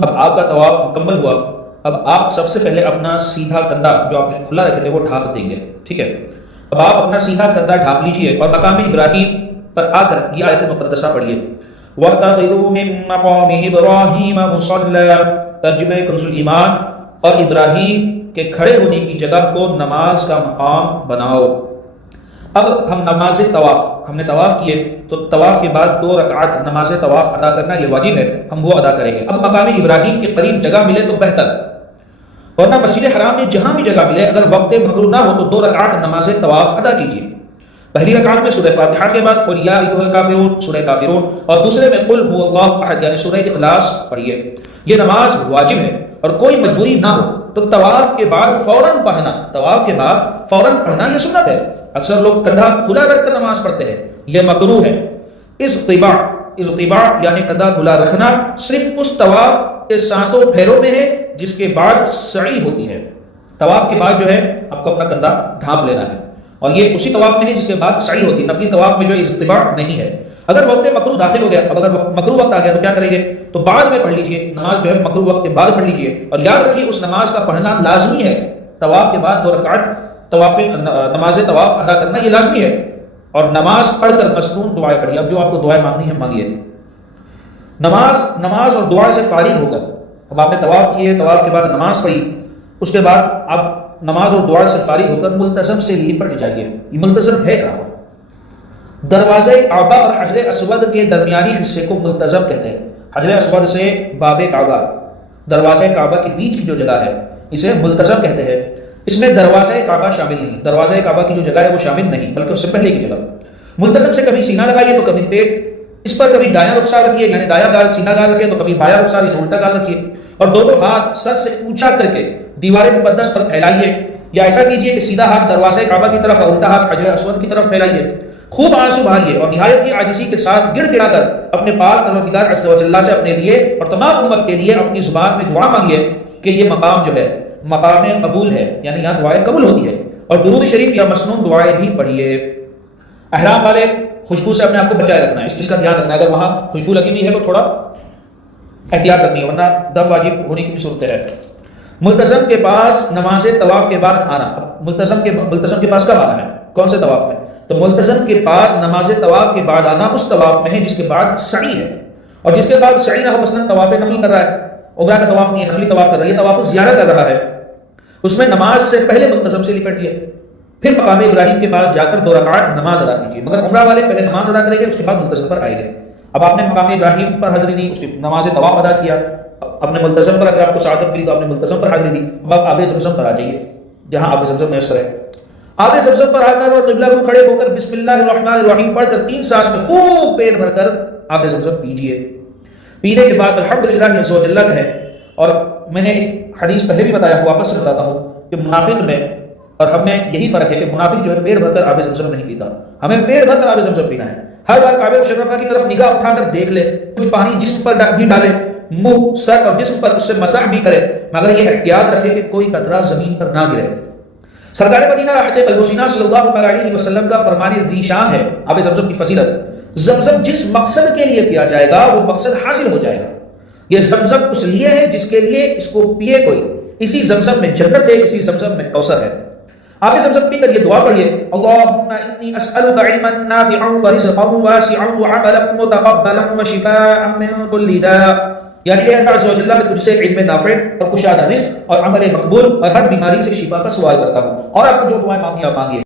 اب آپ کا طواف مکمل ہوا. اب آپ سب سے پہلے اپنا سیدھا کندھا جو آپ نے کھلا رکھے تھے وہ ڈھانپ دیں گے. ٹھیک ہے, اب آپ اپنا سیدھا کندھا ڈھانپ لیجئے اور مقام ابراہیم پر آ کر یہ آیت مقدسہ پڑھیے. وَاتَّخِذُوا مِن مَّقَامِ إِبْرَاهِيمَ مُصَلًّى, ترجمہ کنز ایمان, اور ابراہیم کے کھڑے ہونے کی جگہ کو نماز کا مقام بناؤ. اب ہم نماز طواف, ہم نے طواف کیے تو طواف کے بعد 2 رکعت نماز طواف ادا کرنا یہ واجب ہے, ہم وہ ادا کریں گے. اب مقام ابراہیم کے قریب جگہ ملے تو بہتر, ورنہ مسجد حرام میں جہاں بھی جگہ ملے اگر وقت مکروہ نہ ہو تو 2 رکعت نماز طواف ادا کیجیے. پہلی رکعت میں سورہ فاتحہ کے بعد قل یا ایھا الکافرون سورہ کافرون, اور دوسرے میں قل هو اللہ احد یعنی سورہ اخلاص پڑھیے. یہ نماز واجب ہے اور کوئی مجبوری نہ ہو تو طواف کے بعد فوراً پڑھنا, طواف کے بعد فوراً پڑھنا یہ سنت ہے. اکثر لوگ کندھا کھلا رکھ کر نماز پڑھتے ہیں, یہ مکروہ ہے. اضطباع یعنی کندھا کھلا رکھنا صرف اس طواف کے 7 پھیروں میں ہے جس کے بعد سعی ہوتی ہے. طواف کے بعد جو ہے آپ کو اپنا کندھا ڈھانپ لینا ہے, اور یہ اسی طواف میں ہے جس کے بعد سعی ہوتی ہے. نفلی طواف میں جو اضطباع نہیں ہے. اگر وقت مکروہ داخل ہو گیا, اب اگر مکروہ وقت آ گیا تو کیا کریں گے, تو بعد میں پڑھ لیجئے نماز جو ہے مکروہ وقت کے بعد پڑھ لیجئے. اور یاد رکھیے اس نماز کا پڑھنا لازمی ہے. طواف کے بعد 2 رکعت نماز طواف ادا کرنا یہ لازمی ہے, اور نماز پڑھ کر مسنون دعائیں پڑھیے. اب جو آپ کو دعائیں مانگنی ہے مانگیے. نماز اور دعا سے فارغ ہو کر, اب آپ نے طواف کیے, طواف کے بعد نماز پڑھی, اس کے بعد آپ نماز اور دعا سے فارغ ہو کر ملتزم سے لپٹ جائیے. یہ ملتزم ہے کہاں؟ دروازہ کعبہ اور حجر اسود کے درمیانی حصے کو ملتزم کہتے ہیں. حجر اسود سے باب کعبہ, دروازہ کعبہ کے بیچ کی جو جگہ ہے اسے ملتزم کہتے ہیں. اس میں دروازہ کعبہ شامل نہیں, دروازہ کعبہ کی جو جگہ ہے وہ شامل نہیں بلکہ اس سے پہلے کی جگہ. ملتزم سے کبھی سینہ لگائیے تو کبھی پیٹ, اس پر کبھی دایاں رخسار رکھیے یعنی دایاں گال سینہ گال رکھیے تو کبھی بایاں رخسار یعنی الٹا گال رکھیے, اور دونوں ہاتھ سر سے اونچا کر کے دیوار مقدس پر پھیلائیے, یا ایسا کیجیے کہ سیدھا ہاتھ دروازہ کعبہ کی طرف اور الٹا ہاتھ حجر اسود کی طرف پھیلائیے. خوب آنسو بہائیے اور نہایت ہی عاجزی کے ساتھ گڑ گڑا کر اپنے پاک پروردگار عز و جل سے اپنے لیے اور تمام امت کے لیے اپنی زبان میں دعا مانگیے کہ یہ مقام جو ہے مقام قبول ہے, یعنی یہاں دعائیں قبول ہوتی ہے. اور درود شریف یا مسنون دعائیں بھی پڑھیے. احرام والے خوشبو سے اپنے آپ کو بچائے رکھنا ہے, اس چیز کا دھیان رکھنا ہے. اگر وہاں خوشبو لگی ہوئی ہے تو تھوڑا احتیاط کرنی ہے, ورنہ دم واجب ہونے کی بھی صورت ہے. ملتزم کے پاس نماز طواف کے بعد آنا. ملتزم کے پاس کب آنا ہے, کون سے طواف میں؟ تو ملتزم کے پاس نماز طواف کے بعد آنا اس طواف میں ہے جس کے بعد سعی ہے, اور جس کے بعد سعی نہ ہو, مثلا طواف نفل کر رہا ہے, عمرہ کا طواف نہیں ہے, نفلی طواف کر رہا ہے, یہ طواف زیارت کر رہا ہے, اس میں نماز سے پہلے ملتزم سے لپٹیے, پھر مقام ابراہیم کے پاس جا کر 2 رکعت نماز ادا کیجیے. مگر عمرہ والے پہلے نماز ادا کریں گے, اس کے بعد ملتزم پر آئیں گے. اب آپ نے مقام ابراہیم پر حاضری دی, اس کی نماز طواف ادا کیا, اپنے ملتزم پر اگر آپ کو سعادت ملی تو آپ نے ملتزم پر حاضری دی. اب آپ آب زمزم پر آ جائیے جہاں آب زمزم میسر ہے. آب زمزم پر آ کر اور قبلہ کو کھڑے ہو کر بسم اللہ الرحمن الرحیم پڑھ کر 3 سانس میں خوب پیٹ بھر کر آب زمزم پیجیے. پینے کے بعد الحمدللہ عز و جل ہے. اور میں نے ایک حدیث پہلے بھی بتایا ہوں, واپس سے بتاتا ہوں کہ منافق میں اور ہم میں یہی فرق ہے کہ منافق جو ہے پیٹ بھر کر آب زمزم نہیں پیتا, ہمیں پیٹ بھر کر آب زمزم پینا ہے. ہر بار کعبہ شریفہ کی طرف نگاہ اٹھا کر دیکھ لے, کچھ پانی جسم پر بھی ڈالے, منہ سر اور جسم پر اس سے مسح بھی کرے, مگر یہ احتیاط رکھے کہ کوئی قطرہ زمین پر نہ گرے. سرکار مدینہ راحت قلب و سینہ صلی اللہ علیہ وسلم کا فرمان ذی شان ہے آب زمزم کی فضیلت. زمزم جس مقصد کے لیے پیا جائے گا وہ مقصد حاصل ہو جائے گا. یہ زمزم اس لیے ہے جس کے لیے اس کو پیے کوئی, اسی زمزم میں جنت ہے, اسی زمزم میں کوثر ہے. آپ زمزم پی کر یہ دعا پڑھیے, اللہم انی اسألک علما نافعا ورزقا واسعا وعملا متقبلا وشفاء من کل داء, یعنی اے اللہ عز و جل میں تجھ سے علم نافع اور کشادہ رزق اور عمل مقبول اور ہر بیماری سے شفا کا سوال کرتا ہوں, اور آپ کو جو دعائیں مانگی آپ مانگیے.